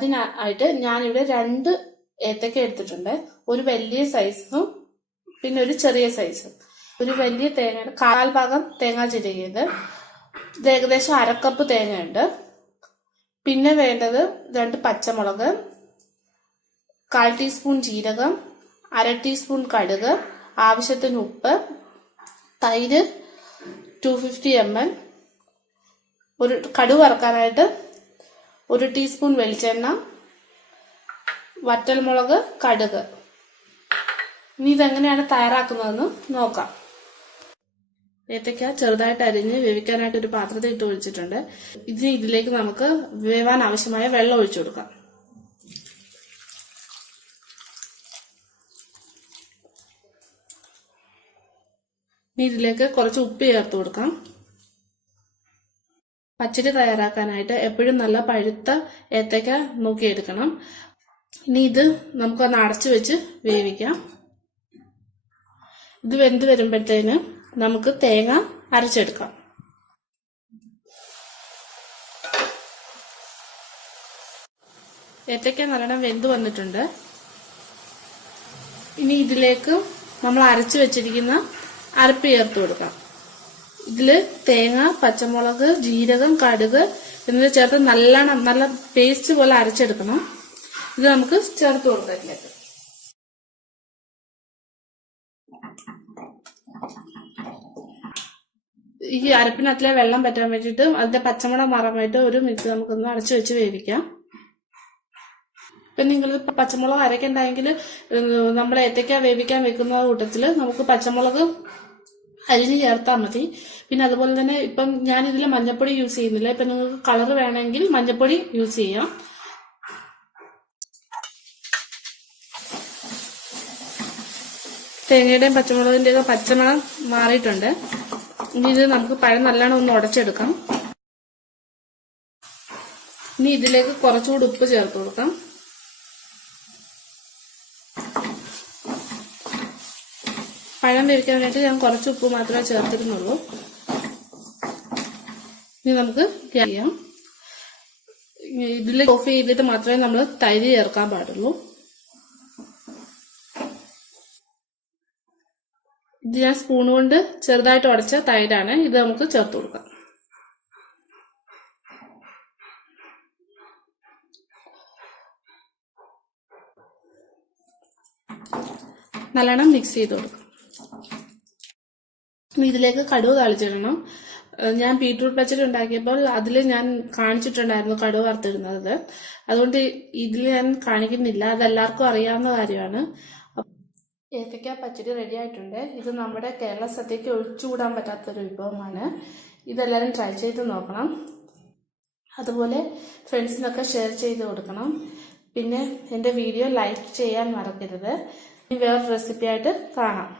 അതിനായിട്ട് ഞാനിവിടെ 2 ഏത്തക്ക എടുത്തിട്ടുണ്ട്. ഒരു വലിയ സൈസും പിന്നെ ഒരു ചെറിയ സൈസും. ഒരു വലിയ തേങ്ങ 1/4 ഭാഗം തേങ്ങ ചിരകിയത്, ഇത് ഏകദേശം 1/2 കപ്പ് തേങ്ങയുണ്ട്. പിന്നെ വേണ്ടത് 2 പച്ചമുളക്, 1/4 ടീസ്പൂൺ ജീരകം, 1/2 ടീസ്പൂൺ കടുക്, ആവശ്യത്തിന് ഉപ്പ്, തൈര് 250 ml, ഒരു കടുക് വറുക്കാനായിട്ട് 1 ടീസ്പൂൺ വെളിച്ചെണ്ണ, വറ്റൽമുളക്, കടുക്. ഇനി ഇതെങ്ങനെയാണ് തയ്യാറാക്കുന്നതെന്ന് നോക്കാം. ഏത്തയ്ക്ക ചെറുതായിട്ട് അരിഞ്ഞ് വേവിക്കാനായിട്ട് ഒരു പാത്രത്തിൽ ഇട്ട് ഒഴിച്ചിട്ടുണ്ട്. ഇതിലേക്ക് നമുക്ക് വേവാൻ ആവശ്യമായ വെള്ളം ഒഴിച്ചു കൊടുക്കാം. ഇനി ഇതിലേക്ക് കുറച്ച് ഉപ്പ് ചേർത്ത് കൊടുക്കാം. പച്ചടി തയ്യാറാക്കാനായിട്ട് എപ്പോഴും നല്ല പഴുത്ത ഏത്തയ്ക്ക നോക്കിയെടുക്കണം. ഇനി ഇത് നമുക്കൊന്ന് അടച്ചു വെച്ച് വേവിക്കാം. ഇത് വെന്ത് വരുമ്പോഴത്തേന് നമുക്ക് തേങ്ങ അരച്ചെടുക്കാം. ഏത്തയ്ക്ക നല്ലോണം വെന്ത് വന്നിട്ടുണ്ട്. ഇനി ഇതിലേക്ക് നമ്മൾ അരച്ചു വെച്ചിരിക്കുന്ന അരപ്പ് ചേർത്ത് കൊടുക്കാം. ഇതില് തേങ്ങ, പച്ചമുളക്, ജീരകം, കടുക് എന്നിവ ചേർത്ത് നല്ല പേസ്റ്റ് പോലെ അരച്ചെടുക്കണം. ഇത് നമുക്ക് ചേർത്ത് കൊടുക്കാം. ഇതിലേക്ക് ഈ അരപ്പിനകത്തിലെ വെള്ളം പറ്റാൻ വേണ്ടിയിട്ട് അതിന്റെ പച്ചമണം മാറാൻ വേണ്ടിയിട്ട് ഒരു മിനിറ്റ് നമുക്കൊന്ന് അടച്ചു വെച്ച് വേവിക്കാം. ഇപ്പൊ നിങ്ങൾ പച്ചമുളക് അരക്കണ്ടെങ്കിൽ നമ്മൾ ഏത്തയ്ക്ക വേവിക്കാൻ വെക്കുന്ന കൂട്ടത്തില് നമുക്ക് പച്ചമുളക് അരിഞ്ഞ് ചേർത്താൽ മതി. പിന്നെ അതുപോലെ തന്നെ ഇപ്പം ഞാൻ ഇതിൽ മഞ്ഞപ്പൊടി യൂസ് ചെയ്യുന്നില്ല. ഇപ്പൊ നിങ്ങൾക്ക് കളർ വേണമെങ്കിൽ മഞ്ഞപ്പൊടി യൂസ് ചെയ്യാം. തേങ്ങയുടെയും പച്ചമുളകിന്റെയും പച്ചമണം മാറിയിട്ടുണ്ട്. ഇനി ഇത് നമുക്ക് പഴം നല്ലോണം ഒന്ന് ഉടച്ചെടുക്കാം. ഇനി ഇതിലേക്ക് കുറച്ചുകൂടി ഉപ്പ് ചേർത്ത് കൊടുക്കാം. പഴം വേവിക്കാൻ വേണ്ടിയിട്ട് ഞാൻ കുറച്ച് ഉപ്പ് മാത്രമേ ചേർത്തിരുന്നുള്ളൂ. ഇനി നമുക്ക് ചെയ്യാം. ഇതിൽ ഓഫ് ചെയ്തിട്ട് മാത്രമേ നമ്മൾ തൈര് ചേർക്കാൻ പാടുള്ളൂ. ഇത് ഞാൻ സ്പൂൺ കൊണ്ട് ചെറുതായിട്ട് ഉടച്ച തൈരാണ്. ഇത് നമുക്ക് ചേർത്ത് കൊടുക്കാം. നല്ലോണം മിക്സ് ചെയ്ത് കൊടുക്കാം. ഇതിലേക്ക് കടുക് താളിച്ചിടണം. ഞാൻ ബീട്രൂട്ട് പച്ചടി ഉണ്ടാക്കിയപ്പോൾ അതിൽ ഞാൻ കാണിച്ചിട്ടുണ്ടായിരുന്നു കടുക് വറുത്തിടുന്നത്. അതുകൊണ്ട് ഇതിൽ ഞാൻ കാണിക്കുന്നില്ല, അതെല്ലാവർക്കും അറിയാവുന്ന കാര്യമാണ്. ഏത്തയ്ക്ക പച്ചടി റെഡി ആയിട്ടുണ്ട്. ഇത് നമ്മുടെ കേരള സദ്യക്ക് ഒഴിച്ചുകൂടാൻ പറ്റാത്തൊരു വിഭവമാണ്. ഇതെല്ലാവരും ട്രൈ ചെയ്ത് നോക്കണം. അതുപോലെ ഫ്രണ്ട്സിനൊക്കെ ഷെയർ ചെയ്ത് കൊടുക്കണം. പിന്നെ എൻ്റെ വീഡിയോ ലൈക്ക് ചെയ്യാൻ മറക്കരുത്. ഇനി വേറൊരു റെസിപ്പി ആയിട്ട് കാണാം.